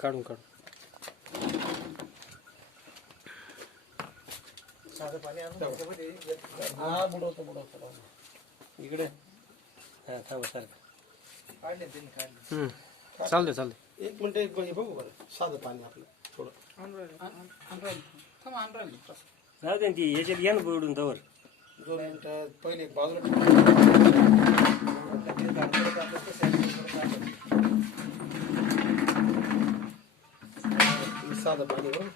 काढून काढून साधं पाणी आणून त्याच्यामध्ये हा बुडवतो इकडे हा थांब सारखं काढले त्यांनी काढले. चालते चालते. एक मिनिट एक बघू बरं साधं पाणी आपलं थोडं जाऊ दे ना ती याच्यात घ्या ना बुडून तवर. 2 मिनिटं पहिले एक बाजूला साधं पाणी बरं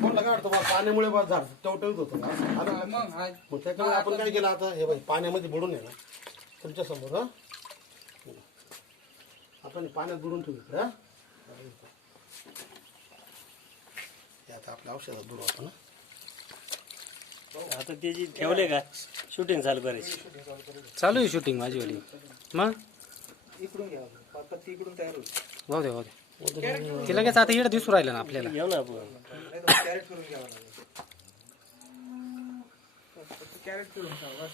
कोणला काय वाटतं पाण्यामुळे बा झाड टवटवीत होतं मग त्याच्यामुळे आपण काय केलं आता हे बाई पाण्यामध्ये बुडून आहे ना तुमच्या समोर हा आपण पाण्यात बुडून ठेवू हा आता आपल्या औषधात बुडवतो ना. आता त्याची ठेवले का शूटिंग चालू करायची. चालू आहे शूटिंग माझी वाली. मग इकडून घ्या पत्ती इकडून तयार होईल. जाऊ दे जाऊ दे. ते लगेच आता इकडे दिसू राहिलं ना आपल्याला. घेऊ ना आपण कॅरेट करून घ्यावं लागेल. कॅरेट करून ठेवा.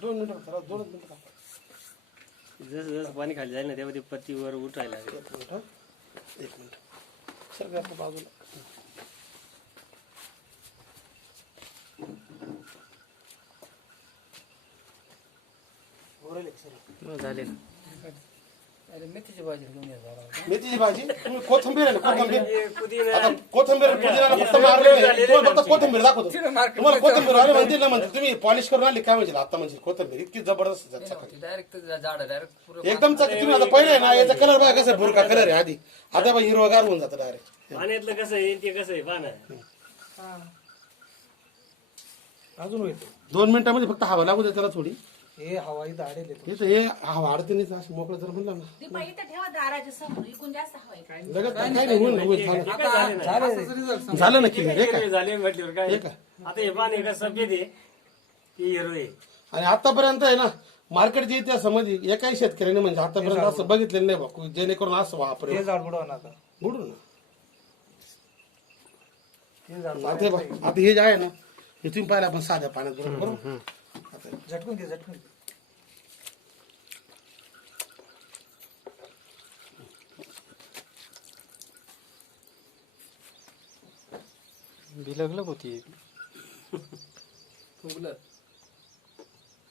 2 मिनिटं 2 मिनिटं जसं जसं पाणी खाली जाईल ना तेव्हा ते पत्तीवर उठायला लागेल. एक मिनिट सर आपल्या बाजूला झाले ना. अरे मेथीची भाजी घेऊन या जरा. मेथीची भाजी तुम्ही कोथिंबीर आहे ना कोथिंबीर पुदिना आता कोथिंबीर पुदिनाला फक्त मारले तुम्हाला फक्त कोथिंबीर दाखवतो तुम्हाला कोथिंबीर आले म्हणते ना म्हणते तुम्ही पॉलिश करून आली काय म्हणजे आता म्हणजे कोथिंबीर इतकी जबरदस्त डायरेक्ट झाड डायरेक्ट एकदम तुम्ही आता पहिले ना याचा कलर बघा कसं भुरका कलर आहे आधी आता बघा हिरवागार होऊन जातं डायरेक्ट. पाण्यातलं कसं आहे ते कसं आहे पाना अजून होईल 2 मिनिटांमध्ये फक्त हवा लागू दे त्याला थोडी. हे हवाई दाडे हे हवा अडते नाही असं मोकळं जर म्हणलं ना दीपा इथं ठेवा दाराच्या समोर इकून जास्त हवाय काय लगेच काय नाही होईल झालं झालं ना क्लिअर हे काय झाले म्हटल्यावर काय हे काय आता हे पाणी कसं सफेद आहे ते हिरो आहे. आणि आतापर्यंत आहे ना मार्केटच्या इतिहासामध्ये एकाही शेतकऱ्याने म्हणजे आतापर्यंत असं बघितलेलं नाही बघ जेणेकरून असं वापरे हे झाड बुडवा ना आता. बुडू ना हे झाड आता हे बघ, आता हे जे आहे ना हे तुम्ही पाहिलं आपण साध्या पाण्यात बुडवलं, बरोबर आता झटकून घे झटकून घे. बिलगलं होती फुगलं.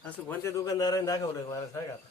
असं कोणत्या दुकानदाराने दाखवलं मला सांगा आता.